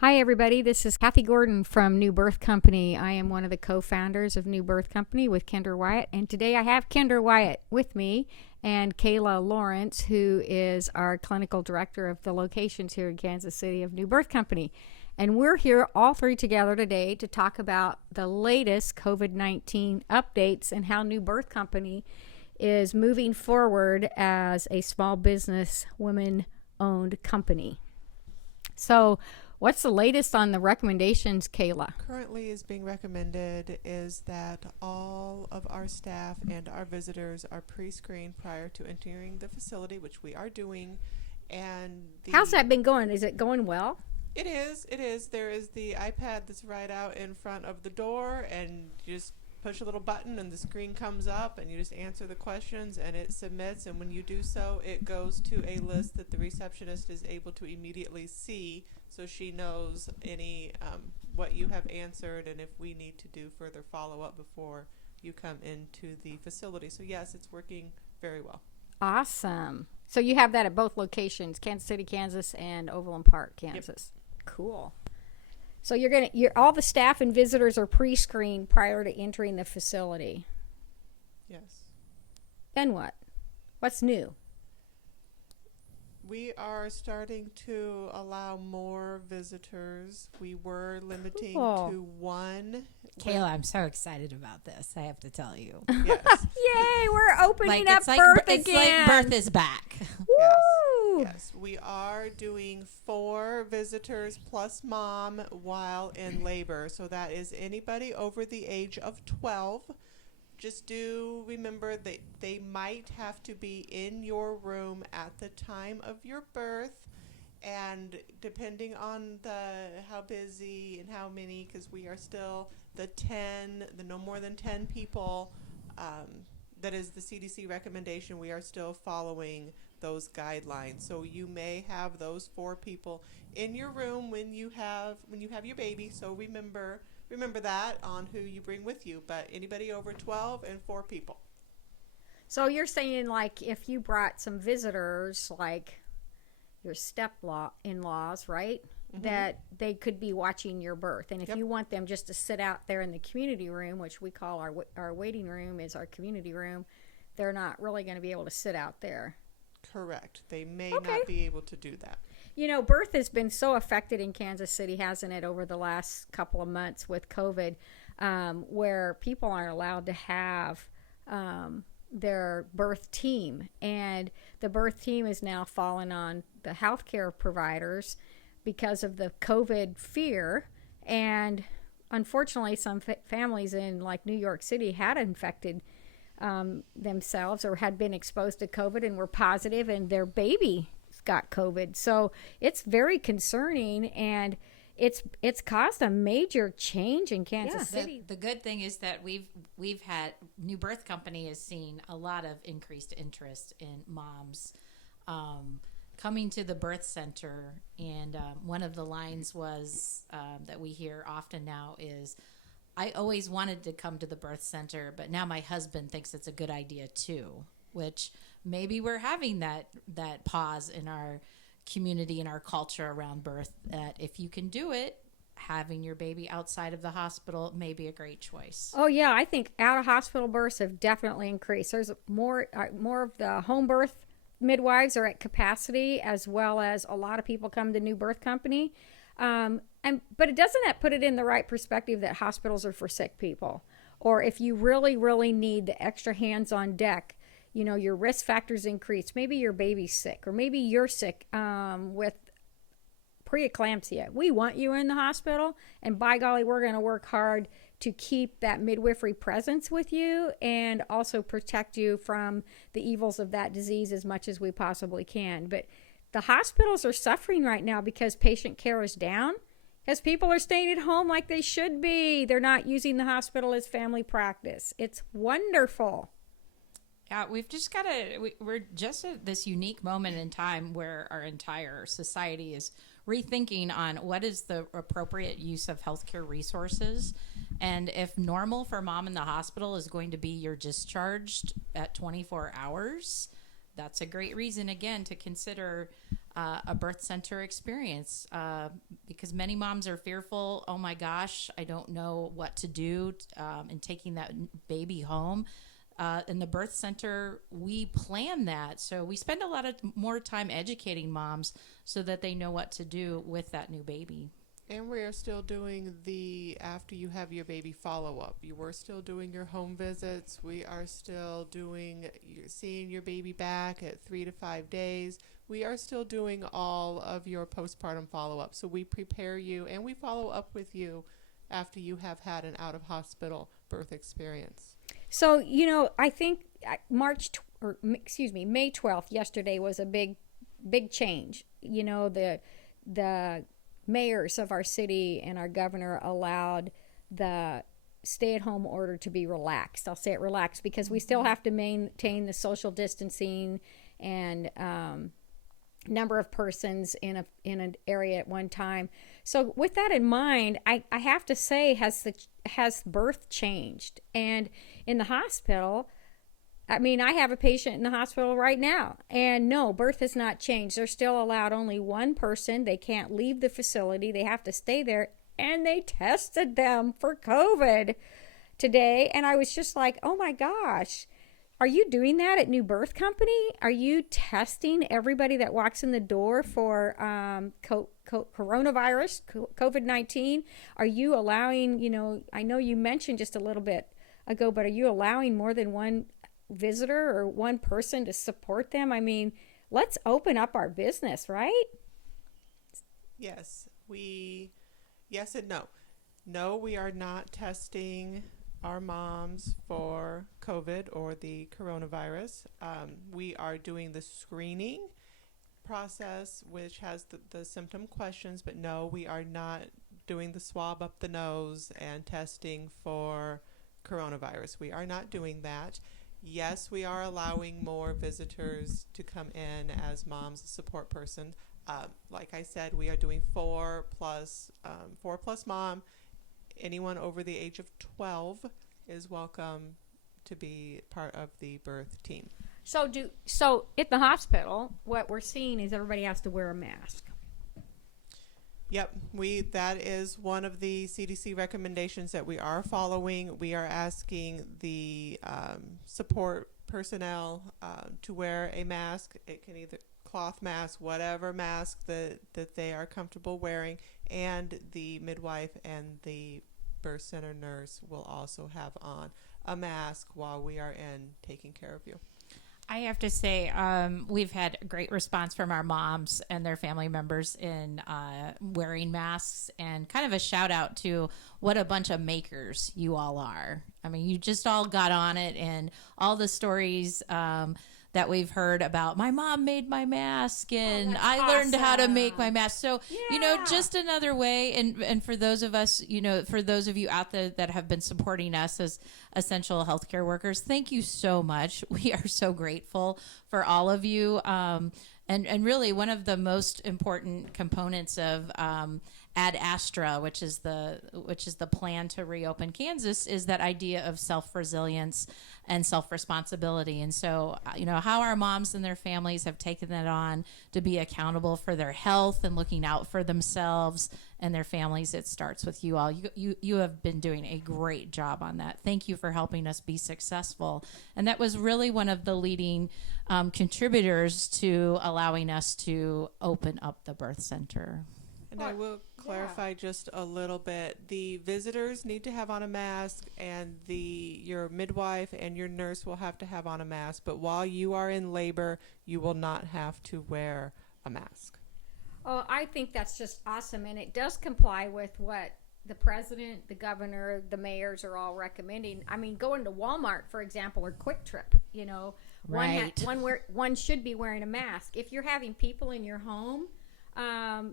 Hi, everybody. This is Kathy Gordon from New Birth Company. I am one of the co-founders of New Birth Company with Kendra Wyatt. And today I have Kendra Wyatt with me and Kayla Lawrence, who is our clinical director of the locations here in Kansas City of New Birth Company. And we're here all three together today to talk about the latest COVID-19 updates and how New Birth Company is moving forward as a small business women-owned company. So, what's the latest on the recommendations, Kayla? Currently is being recommended is that all of our staff and our visitors are pre-screened prior to entering the facility, which we are doing. And How's that been going? Is it going well? It is. There is the iPad that's right out in front of the door, and you just push a little button and the screen comes up and you just answer the questions and it submits, and when you do so, it goes to a list that the receptionist is able to immediately see, so she knows any what you have answered and if we need to do further follow-up before you come into the facility. So yes, it's working very well. Awesome. So you have that at both locations, Kansas City, Kansas, and Overland Park, Kansas. Yep. Cool. So all the staff and visitors are pre-screened prior to entering the facility. Yes. Then what? What's new? We are starting to allow more visitors. We were limiting to one. Kayla, I'm so excited about this, I have to tell you. Yes. Yay, we're opening up birth again. It's like birth is back. Woo! Yes, we are doing 4 visitors plus mom while in labor. So that is anybody over the age of 12. Just do remember that they might have to be in your room at the time of your birth, and depending on how busy and how many, because we are still the no more than 10 people, that is the CDC recommendation. We are still following those guidelines. So you may have those 4 people in your room when you have your baby. So remember that on who you bring with you, but anybody over 12 and 4 people. So you're saying, like, if you brought some visitors, like your step-in-laws, right, mm-hmm. that they could be watching your birth. And if you want them just to sit out there in the community room, which we call our waiting room is our community room, they're not really going to be able to sit out there. Correct. They may not be able to do that. You know, birth has been so affected in Kansas City, hasn't it, over the last couple of months with COVID, where people aren't allowed to have their birth team. And the birth team is now fallen on the healthcare providers because of the COVID fear. And unfortunately, some families in like New York City had infected themselves or had been exposed to COVID and were positive, and their baby got COVID. So it's very concerning, and it's caused a major change in Kansas City. The good thing is that we've had New Birth Company has seen a lot of increased interest in moms coming to the birth center, and one of the lines was that we hear often now is, I always wanted to come to the birth center, but now my husband thinks it's a good idea too, which maybe we're having that pause in our community and our culture around birth, that if you can do it, having your baby outside of the hospital may be a great choice. Oh yeah, I think out-of-hospital births have definitely increased. There's more of the home birth midwives are at capacity, as well as a lot of people come to New Birth Company. But it doesn't put it in the right perspective that hospitals are for sick people, or if you really, really need the extra hands on deck, you know, your risk factors increase. Maybe your baby's sick, or maybe you're sick with preeclampsia. We want you in the hospital, and by golly, we're going to work hard to keep that midwifery presence with you and also protect you from the evils of that disease as much as we possibly can. But the hospitals are suffering right now because patient care is down, because people are staying at home like they should be. They're not using the hospital as family practice. It's wonderful. Yeah, we're just at this unique moment in time where our entire society is rethinking on what is the appropriate use of healthcare resources. And if normal for mom in the hospital is going to be you're discharged at 24 hours, that's a great reason, again, to consider a birth center experience, because many moms are fearful. Oh my gosh, I don't know what to do in taking that baby home. In the birth center, we plan that. So we spend a lot of more time educating moms so that they know what to do with that new baby. And we are still doing the after you have your baby follow up. You were still doing your home visits. We are still doing seeing your baby back at 3 to 5 days. We are still doing all of your postpartum follow up. So we prepare you and we follow up with you after you have had an out of hospital birth experience. So, you know, I think May 12th, yesterday was a big change. You know, the mayors of our city and our governor allowed the stay-at-home order to be relaxed. I'll say it relaxed because we still have to maintain the social distancing and number of persons in an area at one time. So with that in mind, I have to say, has birth changed? And in the hospital, I mean, I have a patient in the hospital right now, and no, birth has not changed. They're still allowed only one person. They can't leave the facility. They have to stay there, and they tested them for COVID today. And I was just like, oh my gosh, are you doing that at New Birth Company? Are you testing everybody that walks in the door for coronavirus, COVID-19? Are you allowing, you know, I know you mentioned just a little bit ago, but are you allowing more than one visitor or one person to support them? I mean, let's open up our business, right? Yes, yes and no. No, we are not testing our moms for COVID or the coronavirus. We are doing the screening process, which has the symptom questions, but no, we are not doing the swab up the nose and testing for coronavirus. We are not doing that. Yes, we are allowing more visitors to come in as moms, a support person. Like I said, we are doing 4 plus mom. Anyone over the age of 12 is welcome to be part of the birth team. So at the hospital, what we're seeing is everybody has to wear a mask. Yep, that is one of the CDC recommendations that we are following. We are asking the support personnel to wear a mask. It can either cloth mask, whatever mask that they are comfortable wearing, and the midwife and the birth center nurse will also have on a mask while we are in taking care of you. I have to say, we've had a great response from our moms and their family members in wearing masks, and kind of a shout out to what a bunch of makers you all are. I mean, you just all got on it, and all the stories that we've heard about, my mom made my mask and I learned how to make my mask. So, you know, just another way. And for those of us, you know, for those of you out there that have been supporting us as essential healthcare workers, thank you so much. We are so grateful for all of you. And really one of the most important components of Ad Astra, which is the plan to reopen Kansas, is that idea of self-resilience and self-responsibility. And so, you know, how our moms and their families have taken that on to be accountable for their health and looking out for themselves and their families. It starts with you all. You have been doing a great job on that. Thank you for helping us be successful. And that was really one of the leading contributors to allowing us to open up the birth center. And I will clarify just a little bit. The visitors need to have on a mask, and your midwife and your nurse will have to have on a mask. But while you are in labor, you will not have to wear a mask. Oh, I think that's just awesome, and it does comply with what the president, the governor, the mayors are all recommending. I mean, going to Walmart, for example, or Quick Trip, you know, right. one should be wearing a mask. If you're having people in your home,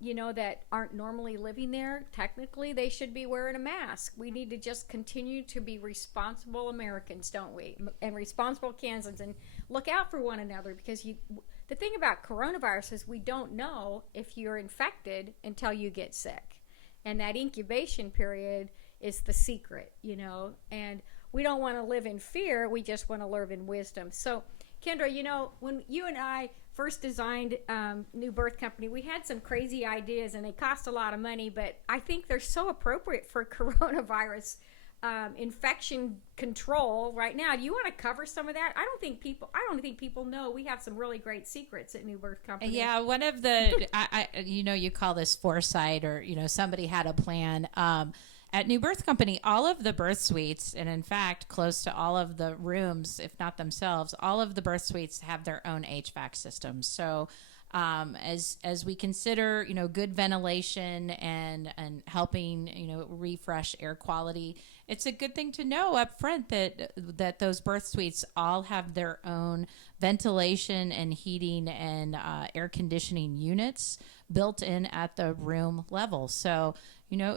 you know, that aren't normally living there, technically they should be wearing a mask. We need to just continue to be responsible Americans, don't we? And responsible Kansans, and look out for one another, because the thing about coronavirus is we don't know if you're infected until you get sick. And that incubation period is the secret, you know, and we don't want to live in fear. We just want to live in wisdom. So, Kendra, you know, when you and I first designed New Birth Company, we had some crazy ideas and they cost a lot of money, but I think they're so appropriate for coronavirus infection control right now. Do you want to cover some of that? I don't think people know we have some really great secrets at New Birth Company. Yeah, one of the, you call this foresight, or, somebody had a plan. At New Birth Company, all of the birth suites, and in fact, close to all of the rooms, if not themselves, all of the birth suites have their own HVAC systems. So as we consider, good ventilation and helping, refresh air quality, it's a good thing to know up front that those birth suites all have their own ventilation and heating and air conditioning units built in at the room level. So,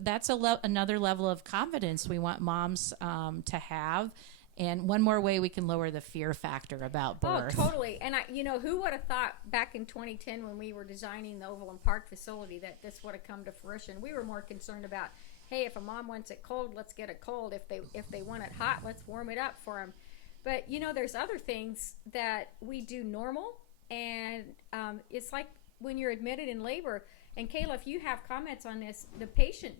that's another level of confidence we want moms to have. And one more way we can lower the fear factor about birth. Oh, totally. And who would have thought back in 2010 when we were designing the Overland Park facility that this would have come to fruition? We were more concerned about, hey, if a mom wants it cold, let's get it cold. If they want it hot, let's warm it up for them. But there's other things that we do normal, and it's like when you're admitted in labor. And Kayla, if you have comments on this, the patient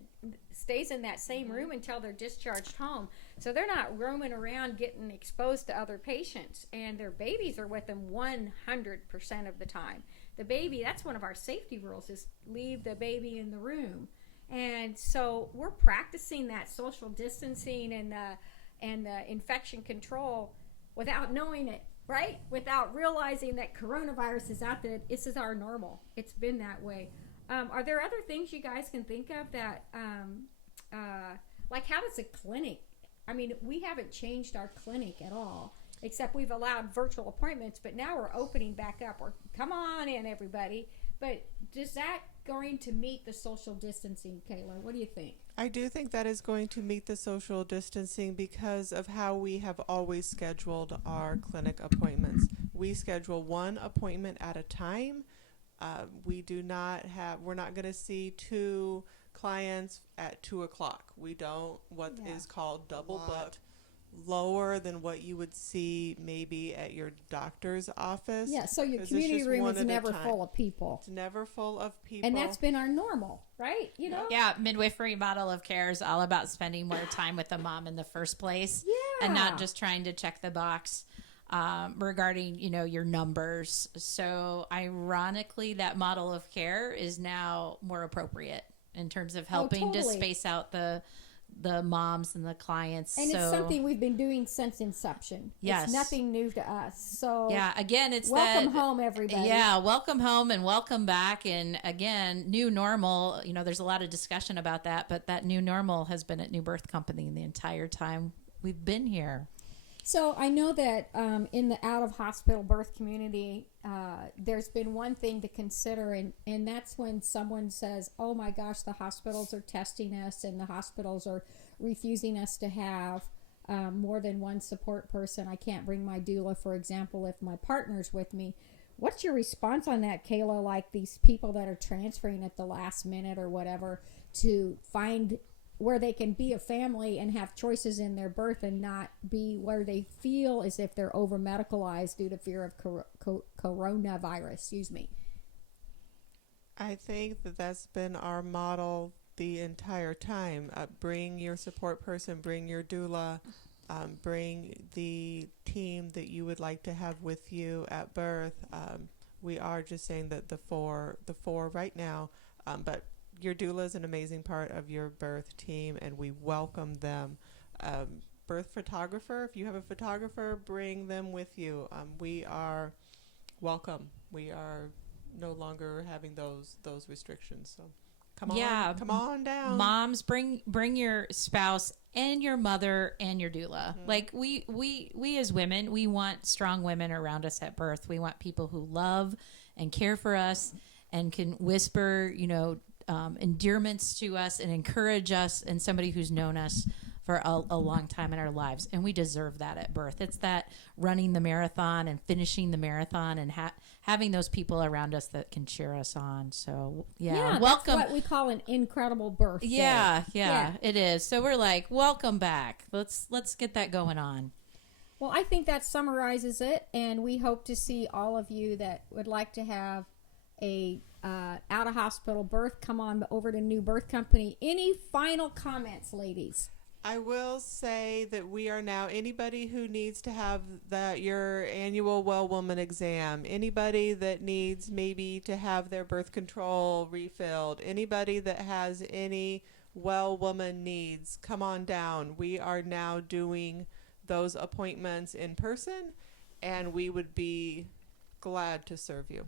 stays in that same room until they're discharged home. So they're not roaming around getting exposed to other patients, and their babies are with them 100% of the time. The baby, that's one of our safety rules, is leave the baby in the room. And so we're practicing that social distancing and the infection control without knowing it, right? Without realizing that coronavirus is out there. This is our normal. It's been that way. Are there other things you guys can think of that, like how does a clinic, we haven't changed our clinic at all, except we've allowed virtual appointments, but now we're opening back up. Or come on in, everybody. But does that going to meet the social distancing, Kayla? What do you think? I do think that is going to meet the social distancing because of how we have always scheduled our clinic appointments. We schedule one appointment at a time. We're not going to see two clients at 2:00. We don't, is called double booked, lower than what you would see maybe at your doctor's office. Yeah, so your community room is never full of people. It's never full of people. And that's been our normal, right? Yeah, midwifery model of care is all about spending more time with the mom in the first place. Yeah. And not just trying to check the box regarding, your numbers. So ironically, that model of care is now more appropriate in terms of helping to space out the moms and the clients. And it's something we've been doing since inception. Yes. It's nothing new to us. So yeah, again, it's welcome home, everybody. Yeah, welcome home and welcome back. And again, new normal, there's a lot of discussion about that, but that new normal has been at New Birth Company the entire time we've been here. So I know that in the out-of-hospital birth community, there's been one thing to consider, and that's when someone says, oh my gosh, the hospitals are testing us and the hospitals are refusing us to have more than one support person. I can't bring my doula, for example, if my partner's with me. What's your response on that, Kayla? Like these people that are transferring at the last minute or whatever to find where they can be a family and have choices in their birth and not be where they feel as if they're over medicalized due to fear of coronavirus. I think that that's been our model the entire time. Bring your support person, bring your doula, bring the team that you would like to have with you at birth. We are just saying that the four right now, but your doula is an amazing part of your birth team, and we welcome them. Birth photographer, if you have a photographer, bring them with you. We are welcome. We are no longer having those restrictions. So come on down. Moms, bring your spouse and your mother and your doula. Mm-hmm. Like we as women, we want strong women around us at birth. We want people who love and care for us and can whisper, endearments to us and encourage us, and somebody who's known us for a long time in our lives. And we deserve that at birth. It's that running the marathon and finishing the marathon and having those people around us that can cheer us on. So welcome. That's what we call an incredible birth. Yeah, it is. So we're like, welcome back. Let's get that going on. Well, I think that summarizes it, and we hope to see all of you that would like to have a out of hospital birth come on over to New Birth Company. Any final comments, ladies? I will say that we are now anybody who needs to have your annual well woman exam, anybody that needs maybe to have their birth control refilled, anybody that has any well woman needs, come on down. We are now doing those appointments in person, and we would be glad to serve you.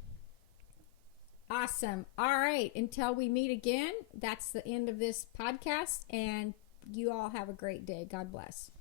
Awesome. All right. Until we meet again, that's the end of this podcast, and you all have a great day. God bless.